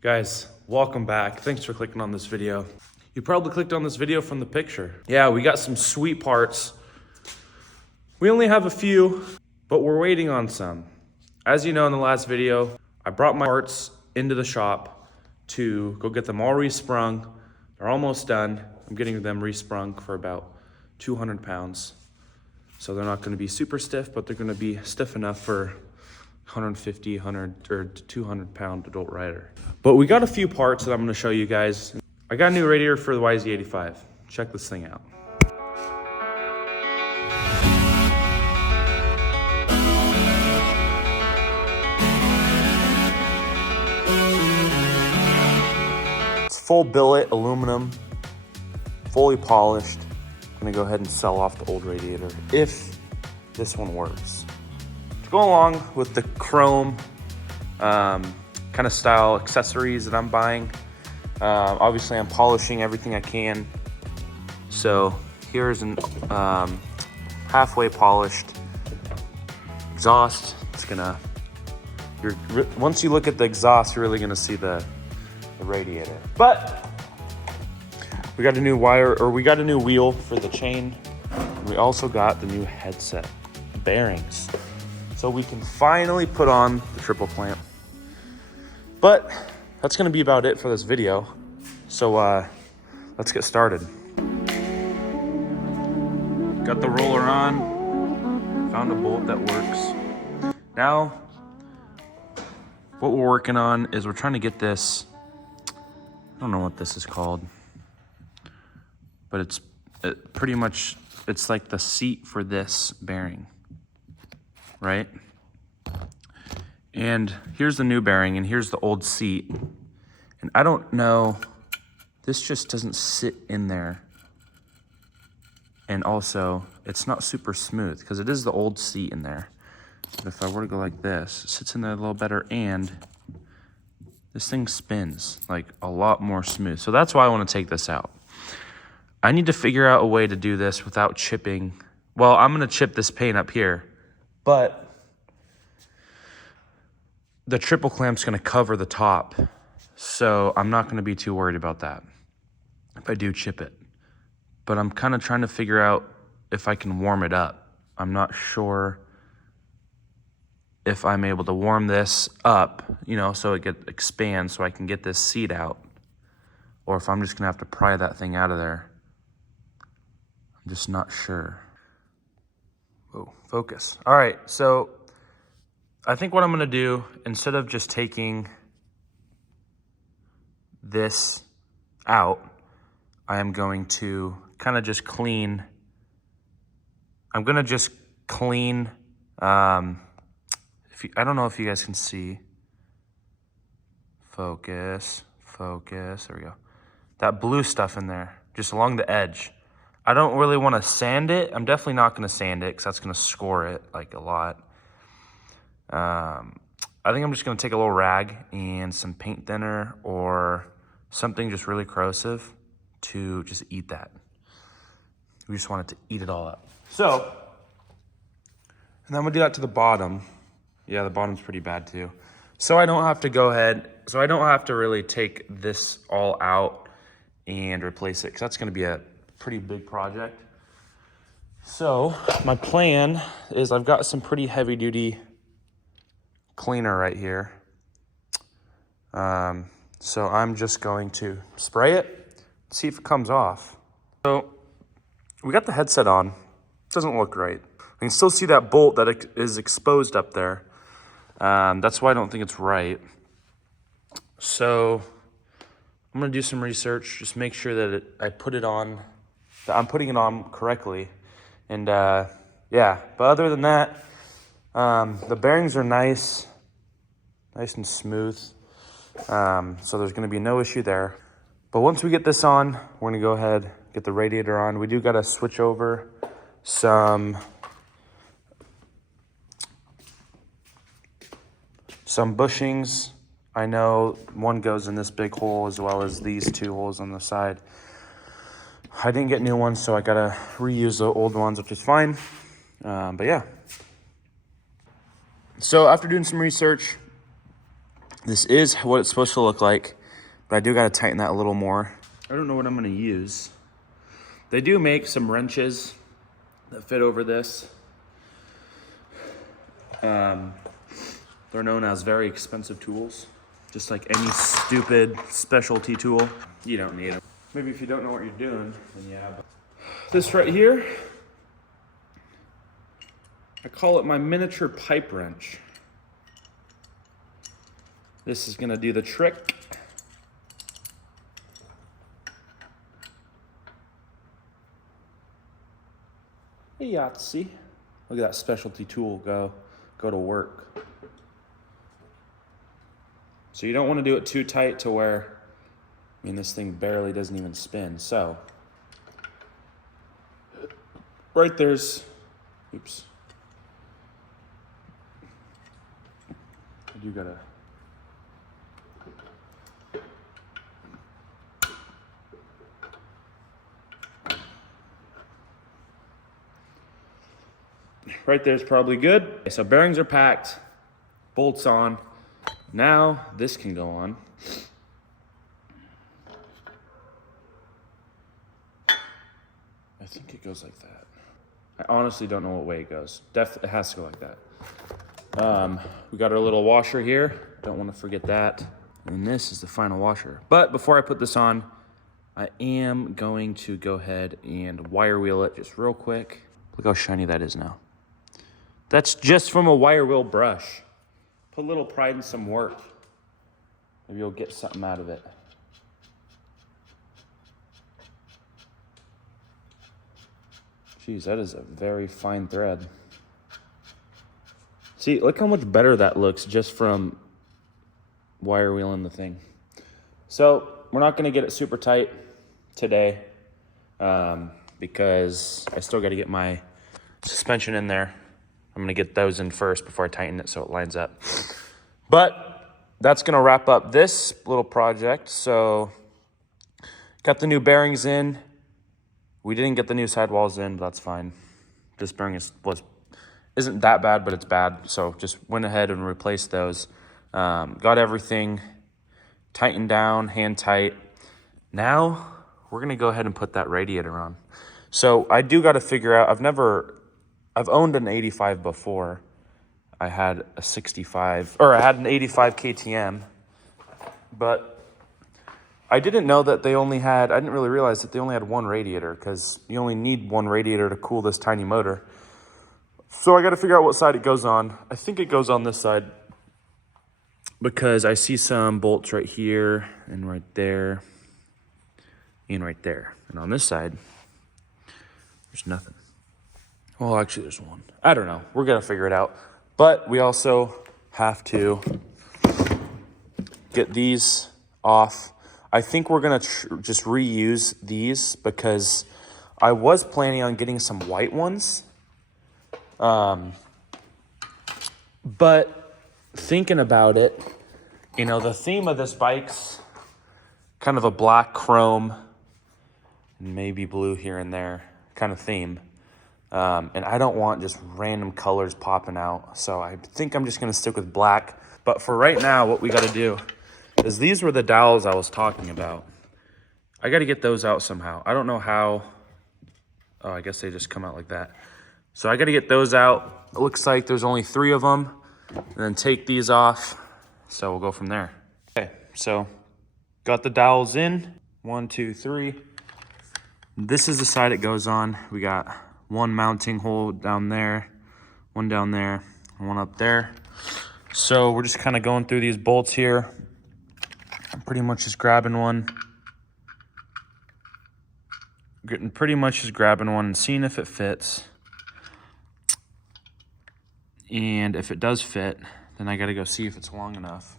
Guys, welcome back. Thanks for clicking on this video. You probably clicked on this video from the picture. Yeah, we got some sweet parts. We only have a few, but we're waiting on some. As you know, in the last video, I brought my parts into the shop to go get them all resprung. They're almost done. I'm getting them resprung for about 200 pounds. So they're not gonna be super stiff, but they're gonna be stiff enough for 150, 100, or 200 pound adult rider. But we got a few parts that I'm gonna show you guys. I got a new radiator for the YZ85. Check this thing out. It's full billet aluminum, fully polished. I'm gonna go ahead and sell off the old radiator if this one works. To go along with the chrome kind of style accessories that I'm buying, obviously I'm polishing everything I can. So here's an halfway polished exhaust. It's gonna, once you look at the exhaust, you're really gonna see the radiator. But we got a new we got a new wheel for the chain. We also got the new headset bearings. So we can finally put on the triple clamp. But that's gonna be about it for this video. So let's get started. Got the roller on, found a bolt that works. Now, what we're working on is we're trying to get this, I don't know what this is called, but pretty much, it's like the seat for this bearing, right? And here's the new bearing and here's the old seat. And I don't know, this just doesn't sit in there. And also, it's not super smooth because it is the old seat in there. But if I were to go like this, it sits in there a little better and this thing spins like a lot more smooth. So that's why I want to take this out. I need to figure out a way to do this without chipping. Well, I'm gonna chip this paint up here, but the triple clamp's gonna cover the top. So I'm not gonna be too worried about that if I do chip it. But I'm kind of trying to figure out if I can warm it up. I'm not sure if I'm able to warm this up, you know, so it expands so I can get this seat out, or if I'm just gonna have to pry that thing out of there. I'm just not sure. Whoa, focus. All right, so I think what I'm gonna do, instead of just taking this out, I am going to kind of just clean. I'm gonna just clean, I don't know if you guys can see. Focus, there we go. That blue stuff in there, just along the edge. I don't really wanna sand it. I'm definitely not gonna sand it because that's gonna score it like a lot. I think I'm just gonna take a little rag and some paint thinner or something just really corrosive to just eat that. We just want it to eat it all up. So, and I'm gonna do that to the bottom. Yeah, the bottom's pretty bad too. So I don't have to really take this all out and replace it because that's gonna be a pretty big project. So my plan is I've got some pretty heavy duty cleaner right here. So I'm just going to spray it, see if it comes off. So we got the headset on. It doesn't look right. I can still see that bolt that is exposed up there. That's why I don't think it's right. So I'm gonna do some research, just make sure that I put it on, that I'm putting it on correctly. And yeah, but other than that, the bearings are nice and smooth. So there's gonna be no issue there. But once we get this on, we're gonna go ahead, get the radiator on. We do gotta switch over some bushings. I know one goes in this big hole as well as these two holes on the side. I didn't get new ones, so I gotta reuse the old ones, which is fine. But yeah. So after doing some research, This is what it's supposed to look like, but I do got to tighten that a little more. I don't know what I'm going to use. They do make some wrenches that fit over this. They're known as very expensive tools. Just like any stupid specialty tool, you don't need them. Maybe if you don't know what you're doing, then yeah. But this right here, I call it my miniature pipe wrench. This is gonna do the trick. Hey, Yahtzee. Look at that specialty tool go to work. So you don't want to do it too tight to where, I mean, this thing barely doesn't even spin. So right there's, oops. I do gotta. Right there's probably good. Okay, so bearings are packed, bolts on. Now this can go on. I think it goes like that. I honestly don't know what way it goes. It has to go like that. We got our little washer here. Don't want to forget that. And this is the final washer. But before I put this on, I am going to go ahead and wire wheel it just real quick. Look how shiny that is now. That's just from a wire wheel brush. Put a little pride in some work. Maybe you'll get something out of it. Jeez, that is a very fine thread. See, look how much better that looks just from wire wheeling the thing. So we're not gonna get it super tight today because I still gotta get my suspension in there. I'm gonna get those in first before I tighten it so it lines up. But that's gonna wrap up this little project. So got the new bearings in. We didn't get the new sidewalls in, but that's fine. This bearing isn't that bad, but it's bad. So just went ahead and replaced those. Got everything tightened down, hand tight. Now we're gonna go ahead and put that radiator on. So I do gotta figure out, I've owned an 85 before. I had a 65, or I had an 85 KTM, but I didn't know that I didn't really realize that they only had one radiator because you only need one radiator to cool this tiny motor. So I got to figure out what side it goes on. I think it goes on this side because I see some bolts right here and right there and right there. And on this side, there's nothing. Well, actually, there's one. I don't know. We're going to figure it out. But we also have to get these off. I think we're going to just reuse these because I was planning on getting some white ones. But thinking about it, you know, the theme of this bike's kind of a black chrome and maybe blue here and there kind of theme. And I don't want just random colors popping out. So I think I'm just going to stick with black. But for right now, what we got to do is these were the dowels I was talking about. I got to get those out somehow. I don't know how. Oh, I guess they just come out like that. So I got to get those out. It looks like there's only 3 of them. And then take these off. So we'll go from there. Okay, so got the dowels in. 1, 2, 3. This is the side it goes on. We got one mounting hole down there, one down there, and one up there. So we're just kind of going through these bolts here. I'm pretty much just grabbing one. And seeing if it fits. And if it does fit, then I gotta go see if it's long enough.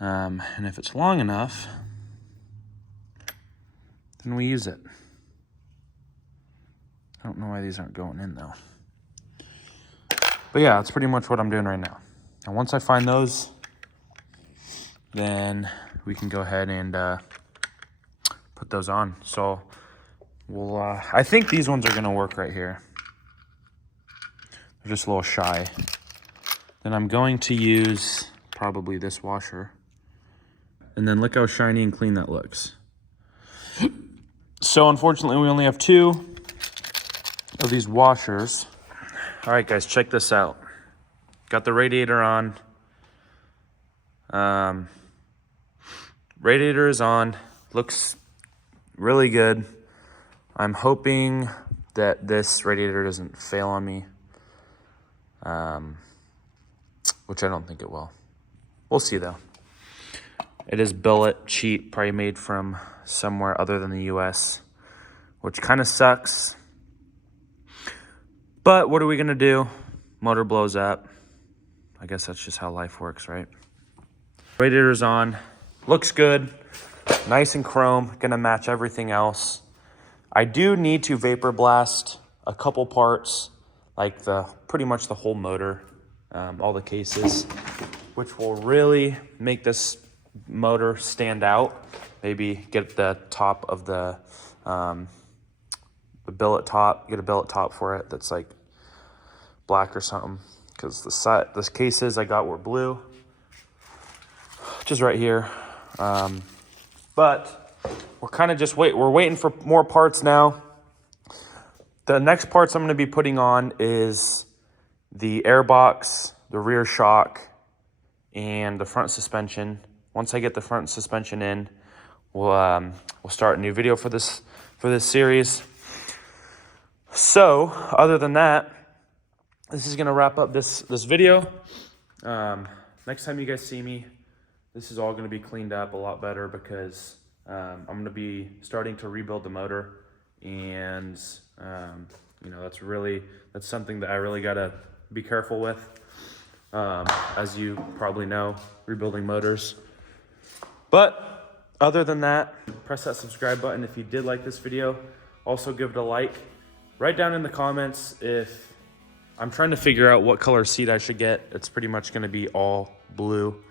And if it's long enough, then we use it. I don't know why these aren't going in though. But yeah, that's pretty much what I'm doing right now. And once I find those, then we can go ahead and put those on. So we'll, I think these ones are gonna work right here. They're just a little shy. Then I'm going to use probably this washer. And then look how shiny and clean that looks. So unfortunately, we only have 2 of these washers. All right, guys, check this out. Got the radiator on. Radiator is on. Looks really good. I'm hoping that this radiator doesn't fail on me, which I don't think it will. We'll see though. It is billet, cheap, probably made from somewhere other than the US, which kind of sucks. But what are we gonna do? Motor blows up. I guess that's just how life works, right? Radiator's on. Looks good. Nice and chrome. Gonna match everything else. I do need to vapor blast a couple parts, like pretty much the whole motor, all the cases, which will really make this motor stand out. Maybe get the top of the billet top, get a billet top for it that's like black or something, because the cases I got were blue, which is right here. But we're kind of just we're waiting for more parts now. The next parts I'm going to be putting on is the airbox, the rear shock, and the front suspension. Once I get the front suspension in, we'll start a new video for this series. So other than that, this is gonna wrap up this video. Next time you guys see me, this is all gonna be cleaned up a lot better, because I'm gonna be starting to rebuild the motor, and you know, that's something that I really gotta be careful with. As you probably know, rebuilding motors. But other than that, press that subscribe button if you did like this video. Also give it a like. Write down in the comments if I'm trying to figure out what color seat I should get. It's pretty much gonna be all blue.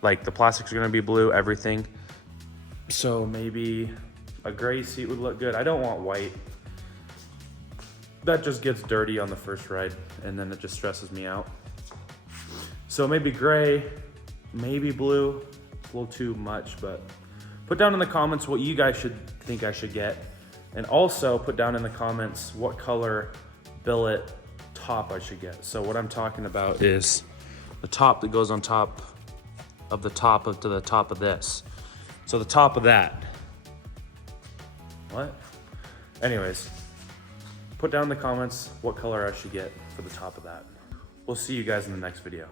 Like the plastics are gonna be blue, everything. So maybe a gray seat would look good. I don't want white. That just gets dirty on the first ride, and then it just stresses me out. So maybe gray, maybe blue. A little too much, but put down in the comments what you guys think I should get. And also put down in the comments what color billet top I should get. So what I'm talking about is the top that goes on top of the top to the top of this. So the top of that. What? Anyways, put down in the comments what color I should get for the top of that. We'll see you guys in the next video.